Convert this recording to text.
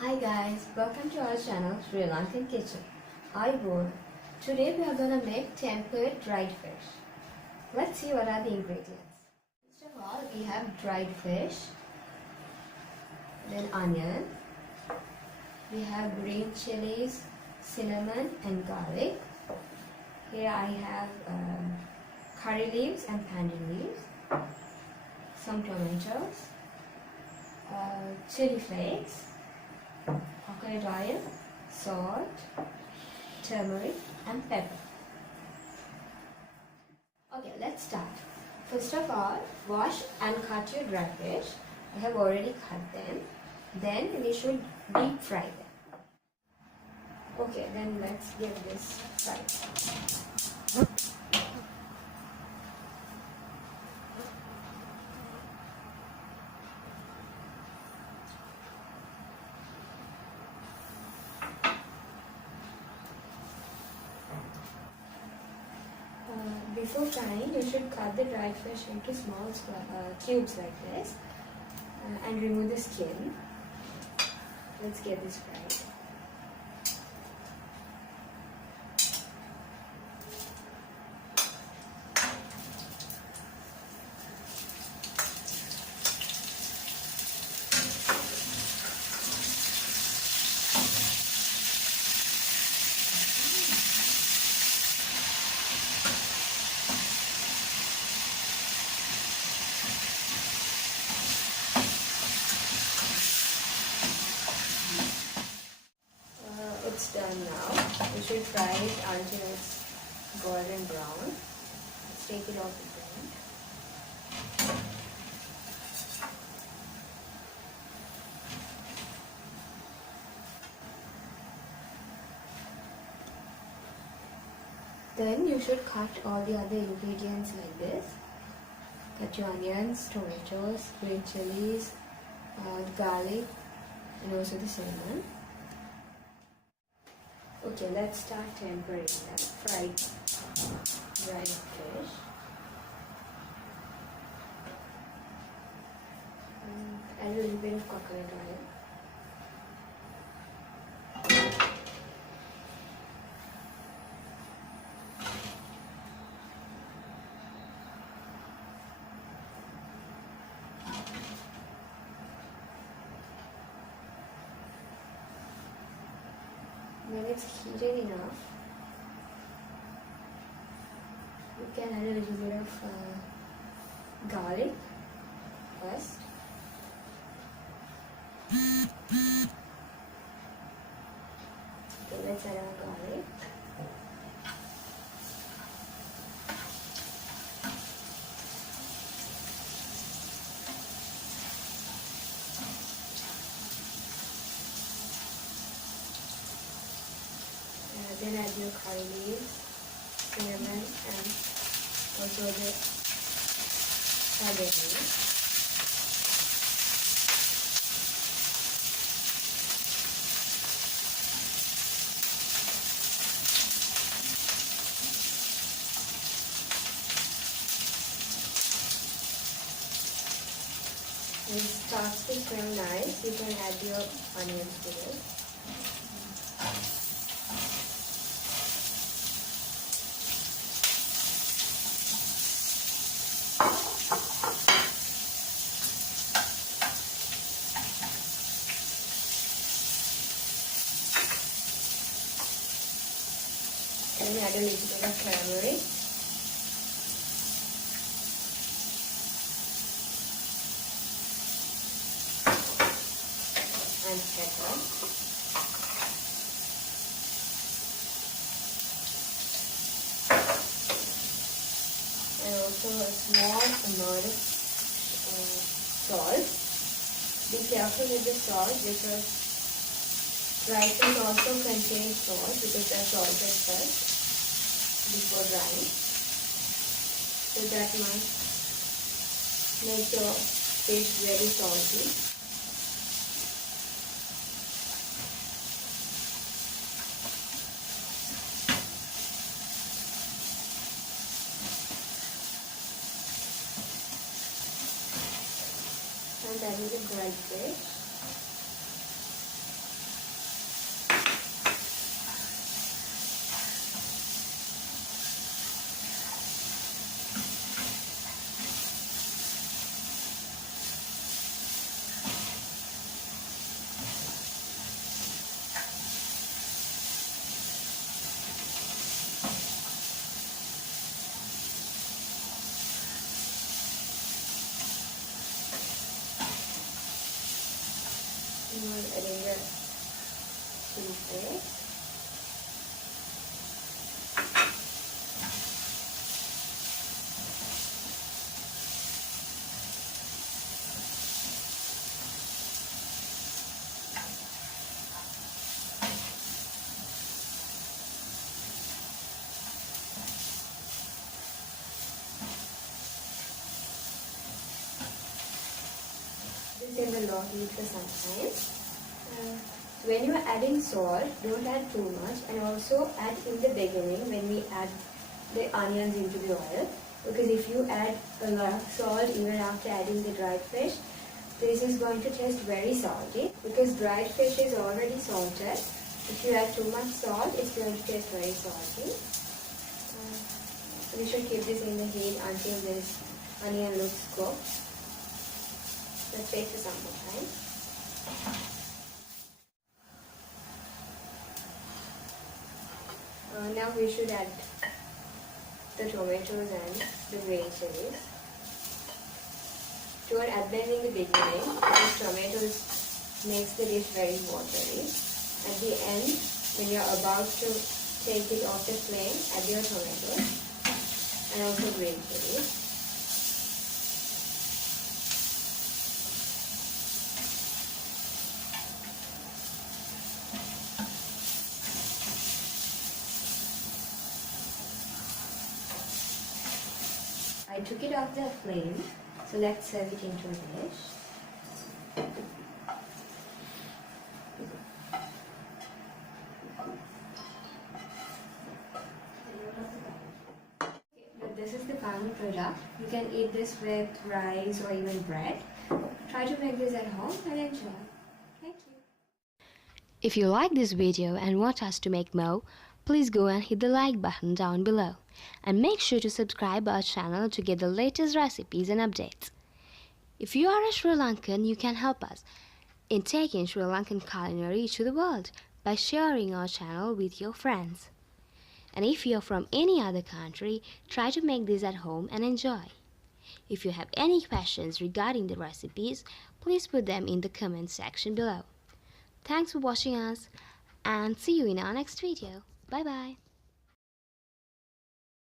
Hi guys, welcome to our channel Lankan Kitchen. Hi boy. Today we are gonna make tempered dried fish. Let's see what are the ingredients. First of all, we have dried fish, then onion. We have green chilies, cinnamon and garlic. Here I have curry leaves and pandan leaves, some tomatoes, chili flakes, coconut oil, salt, turmeric and pepper. Okay, let's start. First of all, wash and cut your dry fish. I have already cut them. Then we should deep fry them. Okay, then let's give this fried. Before frying, you should cut the dried fish into small cubes like this and remove the skin. Let's get this fried. It's done now. We should fry it until it's golden brown. Let's take it off the pan. Then you should cut all the other ingredients like this. Cut your onions, tomatoes, green chilies, garlic and also the cinnamon. Okay, let's start tempering that fried dried fish. Add a little bit of coconut oil. When it's heated enough, you can add a little bit of garlic first. Okay, let's add our garlic. Then add your curry leaves, cinnamon and also the pandan. When it starts to smell nice, you can add your onions to this. And add a little bit of turmeric. And pepper. And also a small amount of salt. Be careful with the salt because dried fish also contains salt because they're salted first before drying. So that might make your fish very salty. And that is a dried fish. Adding the chili flakes. This in the low heat for some time. When you are adding salt, don't add too much, and also add in the beginning when we add the onions into the oil, because if you add a lot of salt even after adding the dried fish, this is going to taste very salty, because dried fish is already salted. If you add too much salt, it's going to taste very salty. We should keep this in the heat until this onion looks cooked. Let's wait for some more time. Now we should add the tomatoes and the green chilies. Don't add them in the beginning because tomatoes makes the dish very watery. At the end, when you're about to take it off the flame, add your tomatoes and also green chilies. I took it off the flame, so let's serve it into a dish. This is the final product. You can eat this with rice or even bread. Try to make this at home and enjoy. Thank you. If you like this video and want us to make more, please go and hit the like button down below. And make sure to subscribe our channel to get the latest recipes and updates. If you are a Sri Lankan, you can help us in taking Sri Lankan culinary to the world by sharing our channel with your friends. And if you're from any other country, try to make this at home and enjoy. If you have any questions regarding the recipes, please put them in the comment section below. Thanks for watching us and see you in our next video. Bye bye.